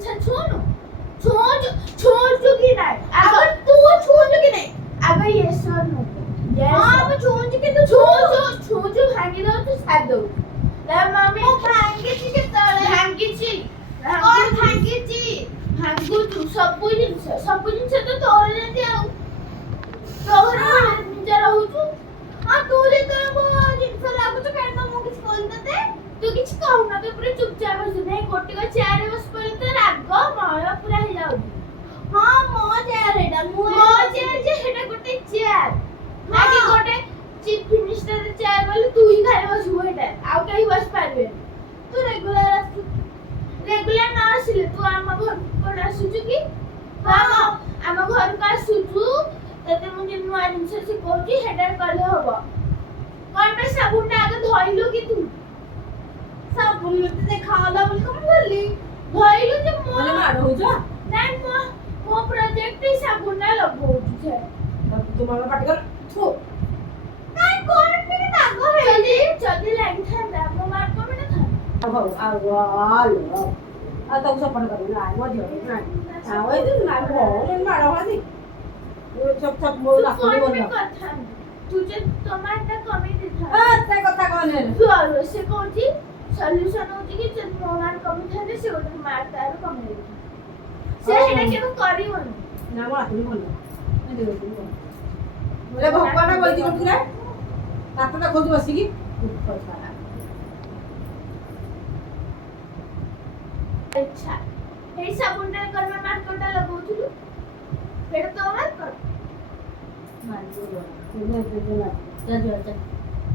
ଜିନିଷ ଛୁଉଁନୁ ଛୁଉଁଛୁ କି ନାଇଁ ଆଗ ତୁ ଛୁଉଁଛୁ କି ନାଇଁ ଆଗ yes or no ହଁ ମୁଁ ଛୁଉଁଛି କିନ୍ତୁ ଛୁଉଁଛୁ ଭାଙ୍ଗି ଦଉଛୁ ସାରି ଦଉଛୁ ତା ମାମି ଭାଙ୍ଗିଛି କେତେବେଳେ ଭାଙ୍ଗିଛି କଣ ଭାଙ୍ଗିଛି ଭାଙ୍ଗୁଛୁ ସବୁ ଜିନିଷ ତ ତୋର ଯେମିତି ଆଉ ତୋର ନିଜେ ରହୁଛୁ ହଁ ତୁ ଯେତେବେଳେ ମୋ ଜିନିଷ ଲାଗୁଛୁ କାହିଁକି ମୁଁ କିଛି କହିଲି ତତେ ତୁ କିଛି କହୁନା ତୁ ପୁରା ଚୁପଚାପ ବସୁ ନାଇଁ ଗୋଟିକ ଚେୟାରରେ ବସି ପଡ଼ିଲେ ତ ରାଗ ମୟ ପୁରା ହେଇଯାଉଛି ହଁ ମୋ ଚେୟାର ଏଇଟା ମୋ ଚେୟାର ଯେ ସେଟା ଗୋଟେ ଚେୟାର ନାକି ଗୋଟେ ଚିଫ ମିନିଷ୍ଟର ଚେୟାର ବୋଲି ତୁ ହିଁ ଖାଲି ବସିବୁ ଏଇଟା ଆଉ କେହି ବସି ପାରିବେନି ତୁ ରେଗୁଲାର ଆସୁ ରେଗୁଲାର ନ ଆସିଲେ ତୁ ଆମ ଘରକୁ କଣ ଆସୁଛୁ କି ଆମ ଘରକୁ ଆସୁଛୁ ତତେ ମୁଁ ଯେ ନୂଆ ଜିନିଷ ଶିଖଉଛି ସେଟା କଲେ ହବ କଣ ପାଇଁ ସାବୁନଟା ଆଗ ଧଇଲୁ କି ତୁ ସାବୁନ ମତେ ଦେଖାଗଲା ବୋଲି କଣ କଲି ଧଇଲୁ ଯେ ମୁଁ ମାଡ଼ ହଉଛ ନାଇଁ ମୋ ପ୍ରୋଜେକ୍ଟ ସାବୁନଟା ଲଗଉଛି ସେ ତୁମର ପାଟି କର ଥୁ କାଇଁ କଣ ଟିକେ ଦାଗ ହେଇଛି ଯଦି ଲାଗିଥାନ୍ତା ମୋ ମାର୍କ କମି ନଥାନ୍ତା ହଉ ଆଉ ତାକୁ ସପୋର୍ଟ କରିବୁ ନାଇଁ ମୋ ଝିଅ ନାଇଁ ଆଉ ଏଇ ନାଇଁ ଭଉଣୀ ମାଡ଼ ହଳଦି ସବ ମୋ ଲାଖୁନି ବନ୍ଦ ତୁ ଯେ ଟମାଟୋ କମେଇ ଦେଇଥାନ୍ତା ଏତେ କଥା କହନି ସେ କହୁଛି ସଲ୍ୟୁସନ ହଉଛି କି ଯଦି ମୋ ମାର୍କ କମିଥାନ୍ତେ ସେ ଗୋଟେ ମାର୍କ ତାର କମେଇ ଦେଇଥାନ୍ତା ସେ ସେଇଟା କେବେ କରିବନି ନା ମୋ ଲାଖୁନି ଭଲ ବୋଲେ ଭଗବାନ କହିଛି କୋଉଠି ରେ ତାପରେ ଖୋଜି ବସିକି ଆଚ୍ଛା ଏଇ ସାବୁନଟା କରିବା ମାର୍କଟା ଲଗାଉଥିଲୁ ସେଇଟା ତ ମାର୍କ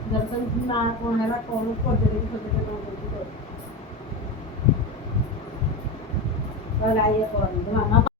ଦର୍ଶନ ନା କଣ ହେଲା କଣ ପ୍ରୋଜେକ୍ଟ କଣ କରୁଛି ମାମା